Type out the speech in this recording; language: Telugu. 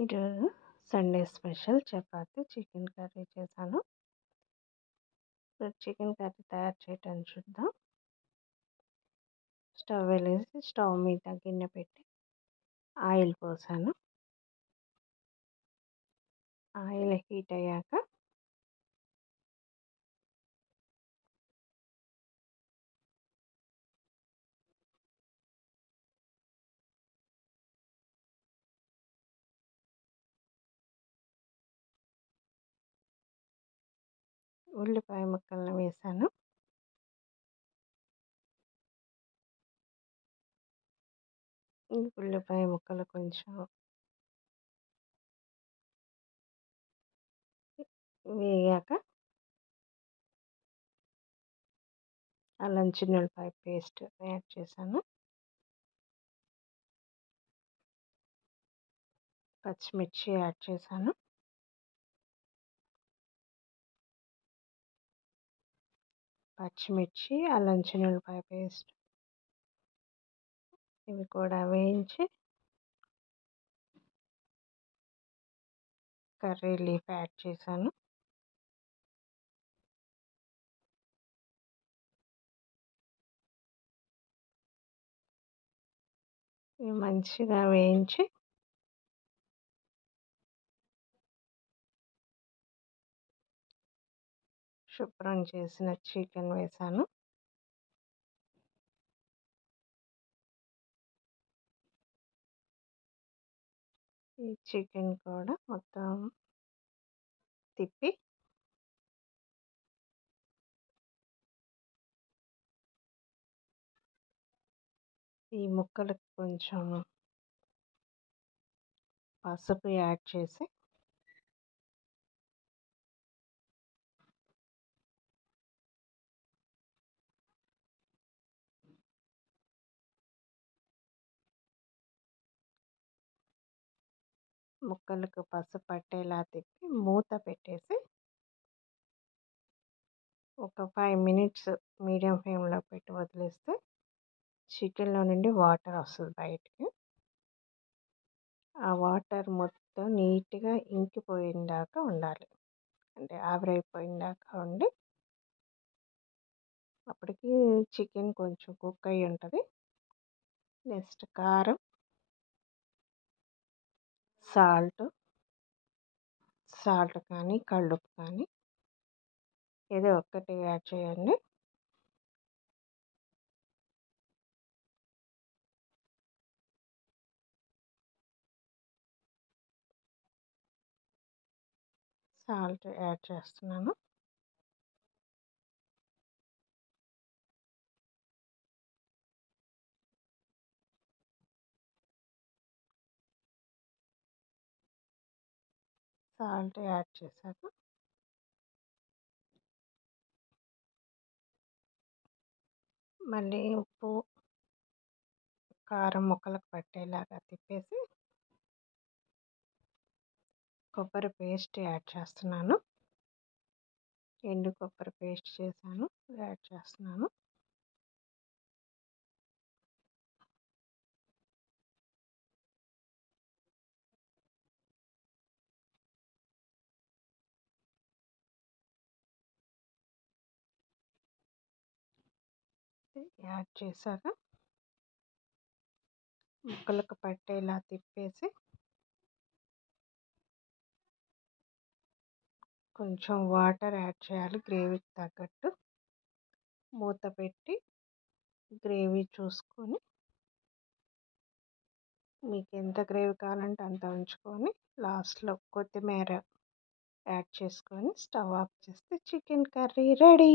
ఈరోజు Sunday special chapati chicken curry చేశాను. ఇప్పుడు చికెన్ కర్రీ తయారు చేయటం చూద్దాం. స్టవ్ వెలిగించి స్టవ్ మీద గిన్నె పెట్టి ఆయిల్ పోసాను. ఆయిల్ హీట్ అయ్యాక ఉల్లిపాయ ముక్కలను వేసాను. ఈ ఉల్లిపాయ ముక్కలు కొంచెం వేగాక అల్లం చిన్నులపాయ పేస్ట్ యాడ్ చేశాను. పచ్చిమిర్చి యాడ్ చేశాను. పచ్చిమిర్చి అల్లం చిన్నులపాయ పేస్ట్ ఇవి కూడా వేయించి కర్రీ లీఫ్ యాడ్ చేశాను. ఇవి మంచిగా వేయించి శుభ్రం చేసిన చికెన్ వేసాను. ఈ చికెన్ కూడా మొత్తం తిప్పి ఈ ముక్కలకు కొంచెం పసుపు యాడ్ చేసి ముక్కలకు పసుపు పట్టేలా తిప్పి మూత పెట్టేసి ఒక 5 మినిట్స్ మీడియం ఫ్లేమ్లో పెట్టి వదిలేస్తే చికెన్లో నుండి వాటర్ వస్తుంది బయటికి. ఆ వాటర్ మొత్తం నీట్గా ఇంకిపోయిందాక ఉండాలి, అంటే ఆవిరైపోయిందాక ఉండి అప్పటికి చికెన్ కొంచెం కుక్ అయి ఉంటుంది. నెక్స్ట్ కారం, సాల్ట్ కానీ కల్లుప్పు కానీ ఏదో ఒక్కటి యాడ్ చేయండి. సాల్ట్ యాడ్ చేస్తున్నాను. సాల్ట్ యాడ్ చేశాక మళ్ళీ ఉప్పు కారం ముక్కలకు పట్టేలాగా తిప్పేసి కొబ్బరి పేస్ట్ యాడ్ చేస్తున్నాను. ఎండు కొబ్బరి పేస్ట్ చేశాను, యాడ్ చేస్తున్నాను. యాడ్ చేశాక ముక్కలకు పట్టేలా తిప్పేసి కొంచెం వాటర్ యాడ్ చేయాలి గ్రేవీకి తగ్గట్టు. మూత పెట్టి గ్రేవీ చూసుకొని మీకు ఎంత గ్రేవీ కావాలంటే అంత ఉంచుకొని లాస్ట్లో కొత్తిమీర యాడ్ చేసుకొని స్టవ్ ఆఫ్ చేస్తే చికెన్ కర్రీ రెడీ.